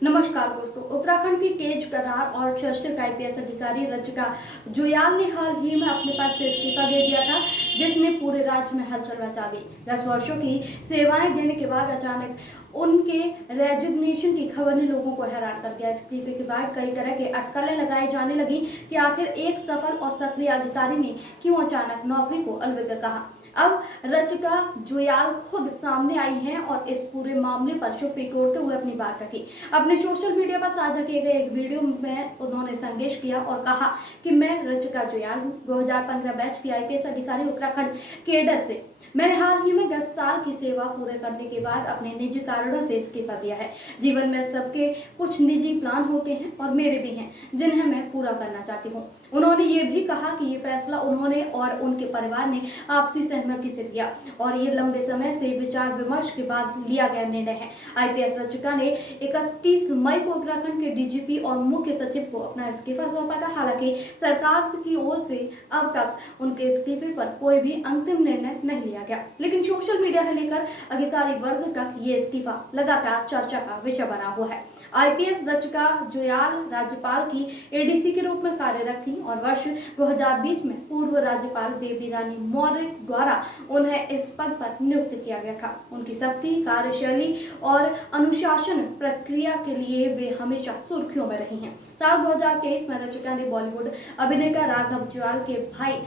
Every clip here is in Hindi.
नमस्कार दोस्तों। उत्तराखंड की तेज करार और चर्चित आईपीएस अधिकारी रचिका जुयाल ने हाल ही में अपने पद से इस्तीफा दे दिया था, जिसने पूरे राज्य में हलचल मचा दी। 10 वर्षों की सेवाएं देने के बाद अचानक उनके रेजिग्नेशन की खबर ने लोगों को हैरान कर दिया। इस्तीफे के बाद कई तरह के अटकलें लगाई जाने लगी कि आखिर एक सफल और सक्रिय अधिकारी ने क्यों अचानक नौकरी को अलविदा कहा। अब रचिका जुयाल खुद सामने आई हैं और इस पूरे मामले पर चुप्पी तोड़ते हुए अपनी बात रखी। अपने सोशल मीडिया पर साझा किए गए एक वीडियो में उन्होंने संदेश किया और कहा कि मैं रचिका जुयाल हूँ, 2015 बैच की आईपीएस अधिकारी, उत्तराखंड केडर से। मैंने हाल ही में 10 साल की सेवा पूरे करने के बाद अपने निजी कारणों से इस्तीफा दिया है। जीवन में सबके कुछ निजी प्लान होते हैं और मेरे भी हैं, जिन्हें मैं पूरा करना चाहती हूँ। उन्होंने ये भी कहा कि ये फैसला उन्होंने और उनके परिवार ने आपसी सहमति से लिया और ये लंबे समय से विचार विमर्श के बाद लिया गया निर्णय है। आईपीएस रचिका ने 31 मई को उत्तराखंड के डीजीपी और मुख्य सचिव को अपना इस्तीफा सौंपा था। हालांकि सरकार की ओर से अब तक उनके इस्तीफे पर कोई भी अंतिम निर्णय नहीं लिया गया, लेकिन सोशल मीडिया से लेकर अधिकारी वर्ग तक ये इस्तीफा लगातार चर्चा का विषय बना हुआ है। आईपीएस रचिका जुयाल राज्यपाल की एडीसी के रूप में कार्यरत थी और वर्ष 2020 में पूर्व राज्यपाल बेबी रानी मौर्य द्वारा उन्हें इस पद पर नियुक्त किया गया था। उनकी सख्ती, कार्यशैली और अनुशासन प्रक्रिया के लिए वे हमेशा सुर्खियों में रही हैं। साल 2023 में रचिका ने बॉलीवुड अभिनेता राघव जुयाल के भाई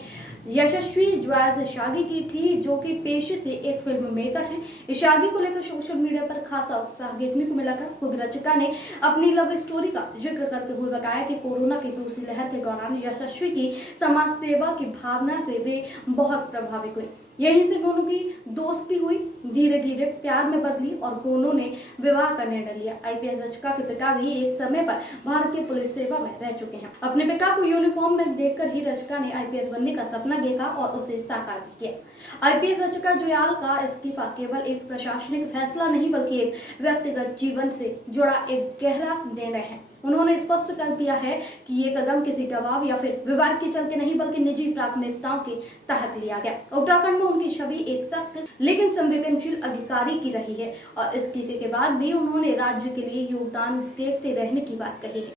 यशस्वी जुयाल से शादी की थी, जो कि पेशे से एक फिल्म मेकर हैं। इस शादी को लेकर सोशल मीडिया पर खासा उत्साह देखने को मिला था। खुद रचिका ने अपनी लव स्टोरी का जिक्र करते हुए बताया कि कोरोना की दूसरी लहर के दौरान यशस्वी की समाज सेवा की भावना से वे बहुत प्रभावित हुई। यहीं से दोनों की दोस्ती हुई, धीरे धीरे प्यार में बदली और दोनों ने विवाह का निर्णय लिया। आईपीएस रचिका के पिता भी एक समय पर भारतीय पुलिस सेवा में रह चुके हैं। अपने पिता को यूनिफॉर्म में देखकर ही रचिका ने आईपीएस बनने का सपना देखा और उसे साकार भी किया। आईपीएस रचिका जुयाल का इस्तीफा केवल एक प्रशासनिक फैसला नहीं, बल्कि एक व्यक्तिगत जीवन से जुड़ा एक गहरा निर्णय है। उन्होंने स्पष्ट कर दिया है कि ये कदम किसी दबाव या फिर विवाद के चलते नहीं, बल्कि निजी प्राथमिकताओं के तहत लिया गया। उत्तराखंड में उनकी छवि एक सख्त लेकिन संवेदनशील अधिकारी की रही है और इस्तीफे के बाद भी उन्होंने राज्य के लिए योगदान देते रहने की बात कही है।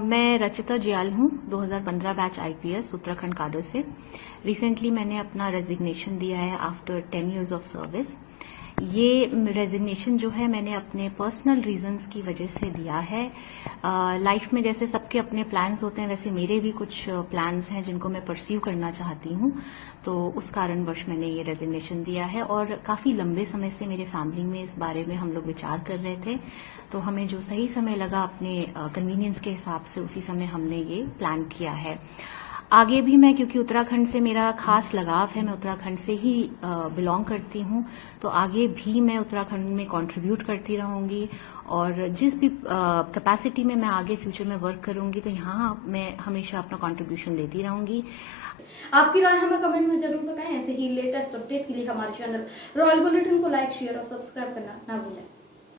मैं रचिता जुयाल हूँ, 2015 बैच आईपीएस, उत्तराखंड काडर से। रिसेंटली मैंने अपना रेजिग्नेशन दिया है आफ्टर 10 इयर्स ऑफ सर्विस। ये रेजिग्नेशन जो है मैंने अपने पर्सनल रीजंस की वजह से दिया है। लाइफ में जैसे सबके अपने प्लान्स होते हैं, वैसे मेरे भी कुछ प्लान्स हैं जिनको मैं परस्यू करना चाहती हूँ, तो उस कारणवश मैंने ये रेजिग्नेशन दिया है। और काफ़ी लंबे समय से मेरे फैमिली में इस बारे में हम लोग विचार कर रहे थे, तो हमें जो सही समय लगा अपने कन्वीनियंस के हिसाब से उसी समय हमने ये प्लान किया है। आगे भी मैं, क्योंकि उत्तराखंड से मेरा खास लगाव है, मैं उत्तराखंड से ही बिलोंग करती हूँ, तो आगे भी मैं उत्तराखंड में कंट्रीब्यूट करती रहूँगी और जिस भी कैपेसिटी में मैं आगे फ्यूचर में वर्क करूँगी, तो यहाँ मैं हमेशा अपना कंट्रीब्यूशन देती रहूँगी। आपकी राय हमें कमेंट में जरूर बताएं। ऐसे ही लेटेस्ट अपडेट के लिए हमारे चैनल रॉयल बुलेटिन को लाइक, शेयर और सब्सक्राइब करना ना भूलें।